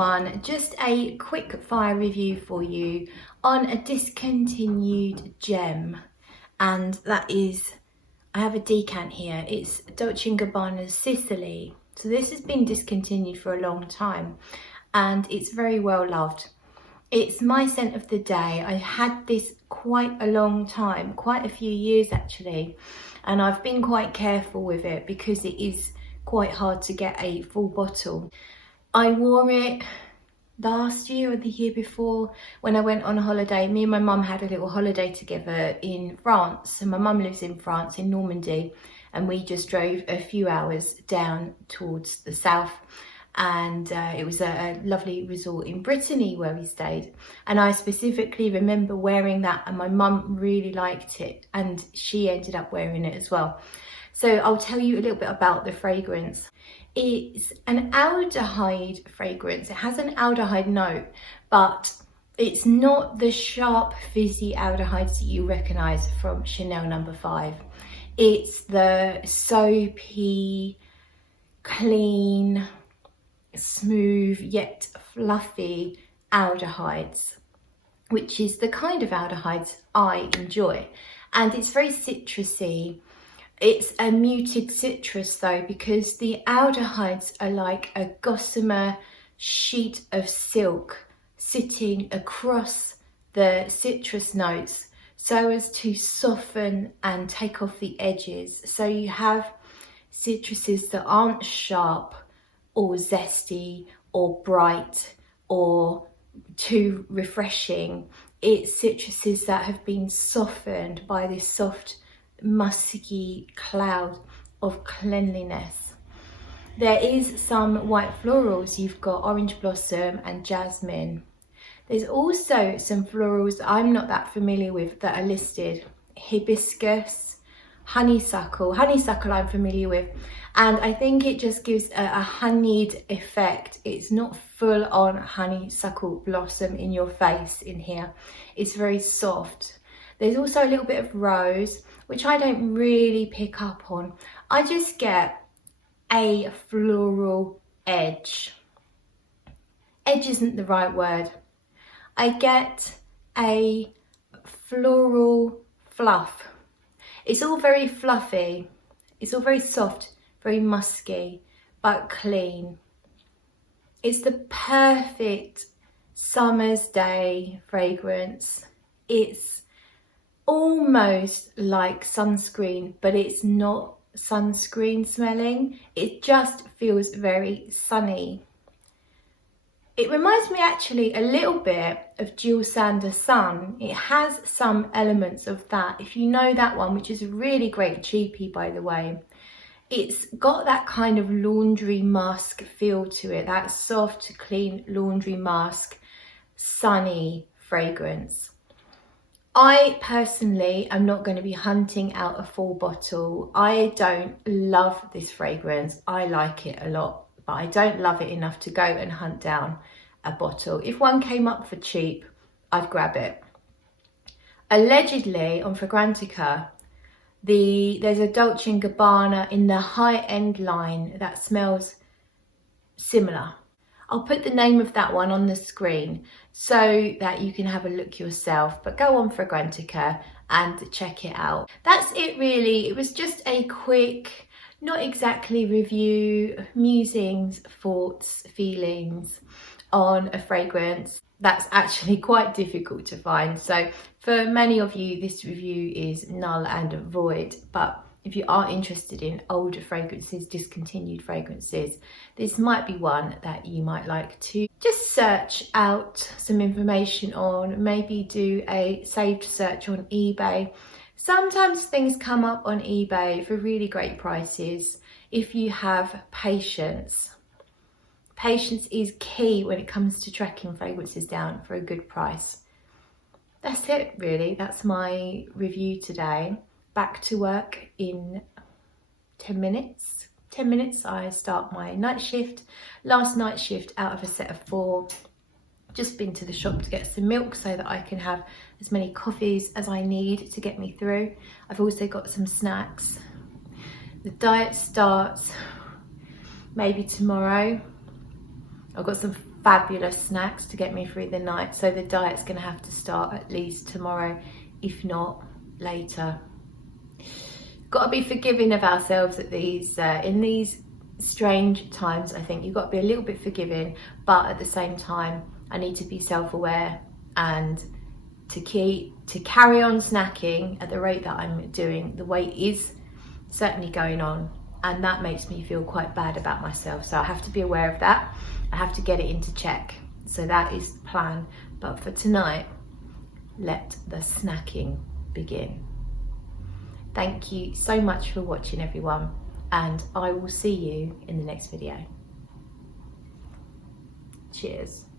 everyone, just a quick fire review for you on a discontinued gem, and that is, I have a decant here. It's Dolce & Gabbana's Sicily. So this has been discontinued for a long time and it's very well loved. It's my scent of the day. I had this quite a long time, quite a few years actually, and I've been quite careful with it because it is quite hard to get a full bottle. I wore it last year or the year before when I went on a holiday. Me and my mum had a little holiday together in France, and my mum lives in France, in Normandy, and we just drove a few hours down towards the south, and it was a lovely resort in Brittany where we stayed, and I specifically remember wearing that, and my mum really liked it and she ended up wearing it as well. So I'll tell you a little bit about the fragrance. It's an aldehyde fragrance. It has an aldehyde note, but it's not the sharp fizzy aldehydes that you recognise from Chanel No. 5. It's the soapy, clean, smooth yet fluffy aldehydes, which is the kind of aldehydes I enjoy. And it's very citrusy. It's a muted citrus though, because the aldehydes are like a gossamer sheet of silk sitting across the citrus notes so as to soften and take off the edges. So you have citruses that aren't sharp or zesty or bright or too refreshing. It's citruses that have been softened by this soft musky cloud of cleanliness. There is some white florals. You've got orange blossom and jasmine. There's also some florals that I'm not that familiar with that are listed. Hibiscus, honeysuckle. Honeysuckle I'm familiar with, and I think it just gives a honeyed effect. It's not full on honeysuckle blossom in your face in here. It's very soft. There's also a little bit of rose, which I don't really pick up on. I just get a floral edge. Edge isn't the right word. I get a floral fluff. It's all very fluffy. It's all very soft, very musky, but clean. It's the perfect summer's day fragrance. It's almost like sunscreen, but it's not sunscreen smelling. It just feels very sunny. It reminds me actually a little bit of Jill Sander Sun. It has some elements of that. If you know that one, which is a really great cheapie by the way, it's got that kind of laundry mask feel to it, that soft, clean laundry mask, sunny fragrance. I personally am not going to be hunting out a full bottle. I don't love this fragrance. I like it a lot, but I don't love it enough to go and hunt down a bottle. If one came up for cheap, I'd grab it. Allegedly on Fragrantica, there's a Dolce & Gabbana in the high-end line that smells similar. I'll put the name of that one on the screen so that you can have a look yourself, but go on Fragrantica and check it out. That's it really. It was just a quick, not exactly review, musings, thoughts, feelings on a fragrance that's actually quite difficult to find. So for many of you, this review is null and void, but if you are interested in older fragrances, discontinued fragrances, this might be one that you might like to just search out some information on, maybe do a saved search on eBay. Sometimes things come up on eBay for really great prices if you have patience. Patience is key when it comes to tracking fragrances down for a good price. That's it really, that's my review today. Back to work in 10 minutes. 10 minutes I start my night shift. Last night shift out of a set of 4. Just been to the shop to get some milk so that I can have as many coffees as I need to get me through. I've also got some snacks. The diet starts maybe tomorrow. I've got some fabulous snacks to get me through the night. So the diet's going to have to start at least tomorrow, if not later. Got to be forgiving of ourselves at these in these strange times. I think you've got to be a little bit forgiving, but at the same time I need to be self-aware and to carry on snacking at the rate that I'm doing. The weight is certainly going on, and that makes me feel quite bad about myself, so I have to be aware of that. I have to get it into check, so that is the plan. But for tonight, let the snacking begin. Thank you so much for watching, everyone, and I will see you in the next video. Cheers.